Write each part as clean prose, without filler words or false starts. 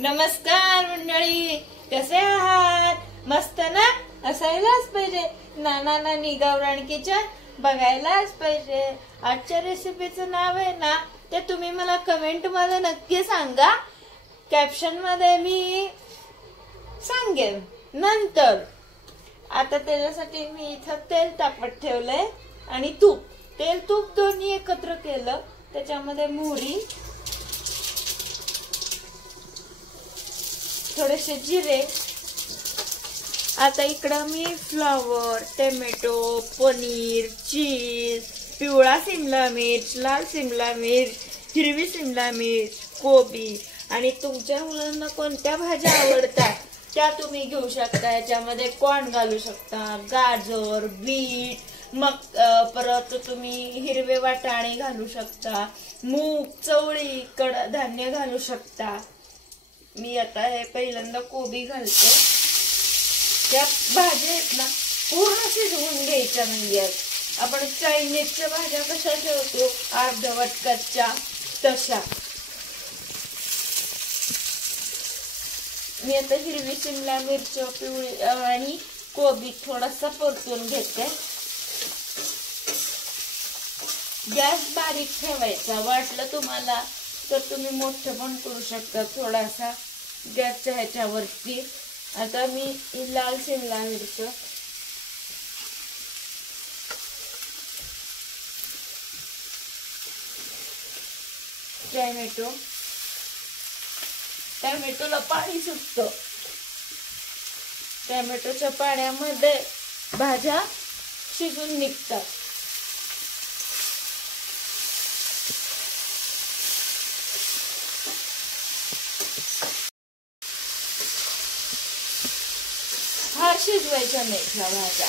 नमस्कार मंडळी, कसे आहात? मस्त ना? असायलाच पाहिजे. नाना नानी गावरान किचन बघायलाच पाहिजे. आजच्या रेसिपीचं नाव आहे ना, ते तुम्ही मला कमेंट मध्ये नक्की सांगा. कॅप्शन मध्ये मी सांगेन नंतर. आता त्याच्यासाठी मी इथं तेल तापत ठेवलंय आणि तूप, तेल तूप दोन्ही एकत्र केलं. त्याच्यामध्ये मोहरी, थोडेसे जिरे. आता इकडं मी फ्लावर, टोमॅटो, पनीर, चीज, पिवळा सिमला मिर्च, लाल सिमला मिर्च, हिरवी सिमला मिर्च, कोबी आणि तुमच्या मुलांना कोणत्या भाज्या आवडतात त्या तुम्ही घेऊ शकता. याच्यामध्ये कॉर्न घालू शकता, गाजर, बीट, मग परत तुम्ही हिरवे वाटाणे घालू शकता, मूग, चवळी, कडधान्य घालू शकता. मी आता हे पहिल्यांदा कोबी घालते. त्या भाज्या आहेत ना पूर्ण शिजवून घ्यायच्या नाहीयेत. आपण चायनीजच्या भाज्या कशा ठेवतो अर्धवट कच्च्या, तशा. मी आता हिरवी शिमला मिरची, पिवळी आणि कोबी थोडासा परतून घेते. गॅस बारीक ठेवायचा. वाटलं तुम्हाला तर तुम्ही मोठं पण करू शकता थोडासा गॅसच्या ह्याच्यावरती. आता मी लाल शिमला मिरची, टोमॅटो, टोमॅटोला पाणी सुटतं. टोमॅटोच्या पाण्यामध्ये भाज्या शिजून निघतात. फार शिजवायच्या नाही ह्या भाज्या,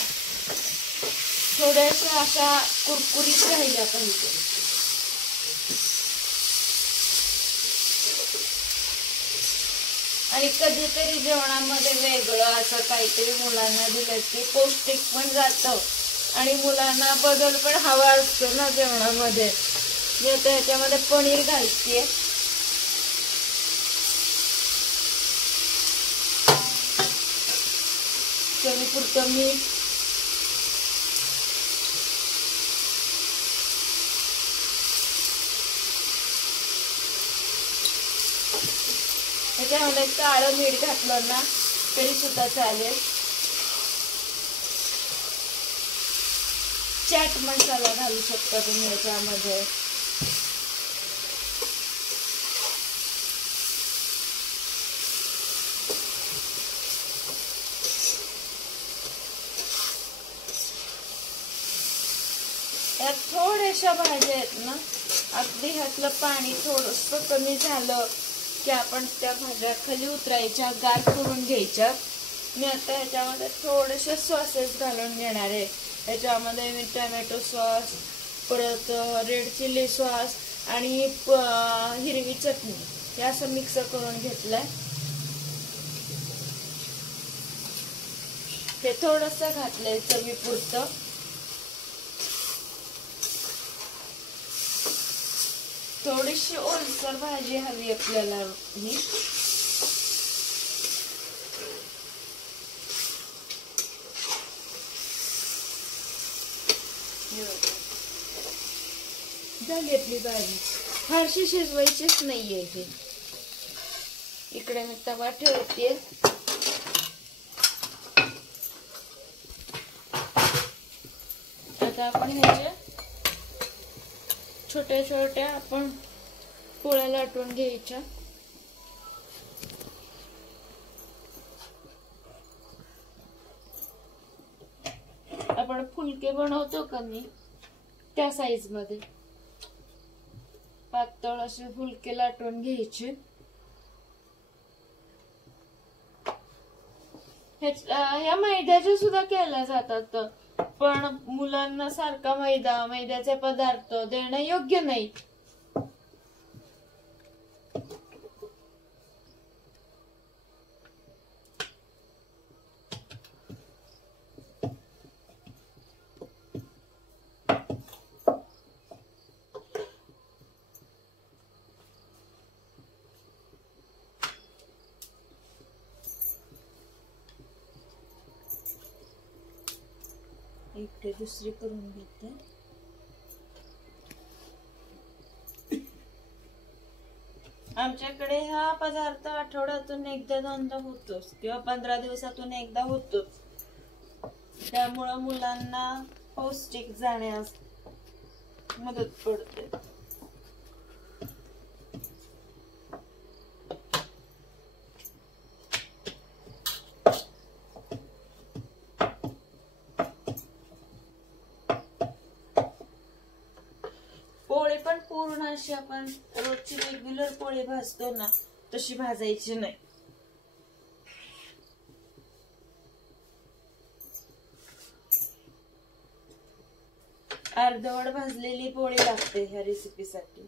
थोड्याशा अशा कुरकुरीत राहिल्या पाहिजे. आणि कधीतरी जेवणामध्ये वेगळं असं काहीतरी मुलांना दिलं की पौष्टिक पण जातं आणि मुलांना बदल पण हवा असतो ना जेवणामध्ये. मी आता ह्याच्यामध्ये पनीर घालतेय. चवीपुरतं मीठ, त्याच्यामध्ये काळं मीठ घातलं ना तरी सुद्धा चालेल. चाट मसाला घालू शकता तुम्ही याच्यामध्ये. यात थोड्याशा भाज्या आहेत ना, अगदी ह्यातलं पाणी थोडंसं कमी झालं की आपण त्या भाज्या खाली उतरायच्या, गार करून घ्यायच्या. मी आता ह्याच्यामध्ये थोडेसे सॉसेस घालून घेणार आहे. ह्याच्यामध्ये मी टोमॅटो सॉस, परत रेड चिली सॉस आणि हिरवी चटणी हे असं मिक्स करून घेतलंय. हे थोडंसं घातलंय चवीपुरतं. थोडीशी ओलसर भाजी हवी आपल्याला ही. झाली आपली भाजी. फारशी शिजवायचीच नाहीये हे. इकडे मी तवा ठेवते. आता आपण ह्याचे छोट्या छोट्या आपण पोळ्या लाटून घ्यायच्या. आपण फुलके बनवतो का नाही त्या साईज मध्ये पातळ असे फुलके लाटून घ्यायचे. ह्या मैद्याचे सुद्धा केल्या जातात, पण मुलांना सारखा मैद्याचे पदार्थ देणं योग्य नाही. इकडे दुसरी करून घेते. आमच्याकडे हा पदार्थ आठवड्यातून एकदा दोनदा होतोच किंवा 15 दिवसातून एकदा होतोच. त्यामुळं मुलांना पौष्टिक जाण्यास मदत पडते. पोळी पण पूर्ण अशी आपण रोजची रेग्युलर पोळी भाजतो ना तशी भाजायची नाही. अर्धवट भाजलेली पोळी लागते ह्या रेसिपीसाठी.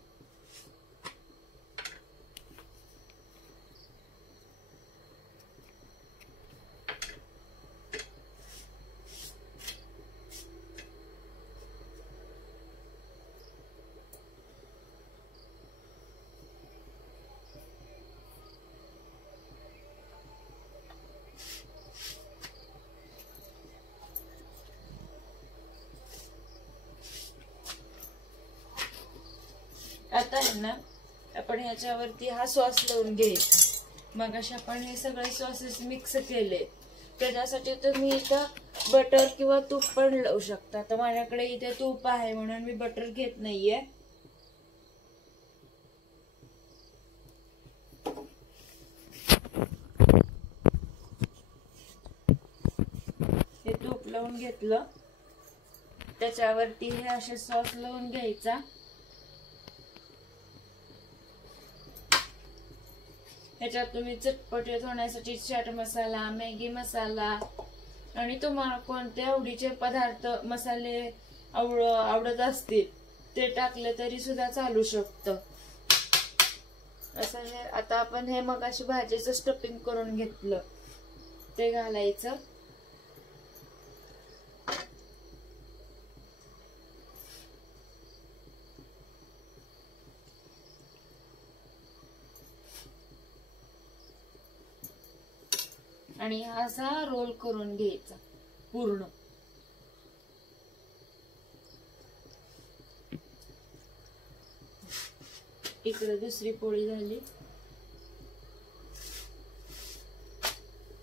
आता आहे ना आपण ह्याच्यावरती हा सॉस लावून घ्यायचा. मग अशा आपण हे सगळे सॉसेस मिक्स केले. त्याच्यासाठी तुम्ही इथं बटर किंवा तूप पण लावू शकता. तर माझ्याकडे इथे तूप आहे म्हणून मी बटर घेत नाहीये. हे तूप लावून घेतलं. त्याच्यावरती हे असे सॉस लावून घ्यायचा. ह्याच्यात तुम्ही चटपटीत होण्यासाठी चाट मसाला, मॅगी मसाला आणि तुम्हाला कोणते आवडीचे पदार्थ मसाले आवडत असतील ते टाकले तरी सुद्धा चालू शकतं. असं हे आता आपण हे मग अशी भाजीचं स्टफिंग करून घेतलं ते घालायचं. आणि असा रोल करून घ्यायचा पूर्ण. इकडे दुसरी पोळी झाली.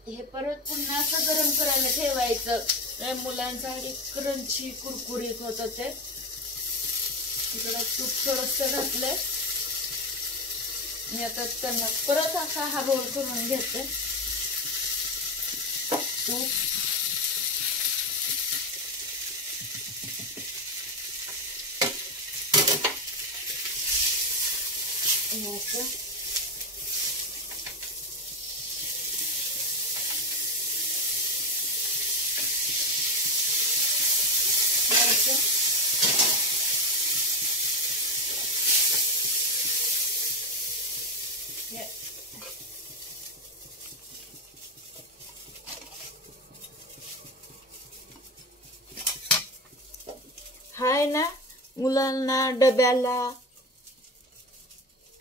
हे परत पुन्हा असं गरम करायला ठेवायचं. मुलांसाठी क्रंची कुरकुरीत होत ते. इकडे तूप थोडस घातलंय. मी आता त्यांना परत असा हा रोल करून घेते. तूप हाय ना मुलांना डब्याला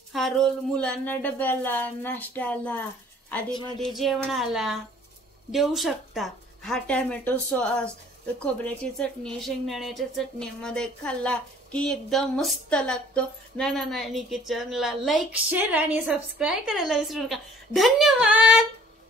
हा रोल मुलांना डब्याला नाश्त्याला आधी मध्ये जेवणाला देऊ शकता. हा टॅमॅटो सॉस खोबऱ्याची चटणी शेंगदाण्याच्या चटणीमध्ये खाल्ला की एकदम मस्त लागतो. नाना नानी किचनला लाईक शेअर आणि सबस्क्राईब करायला विसरू नका. धन्यवाद.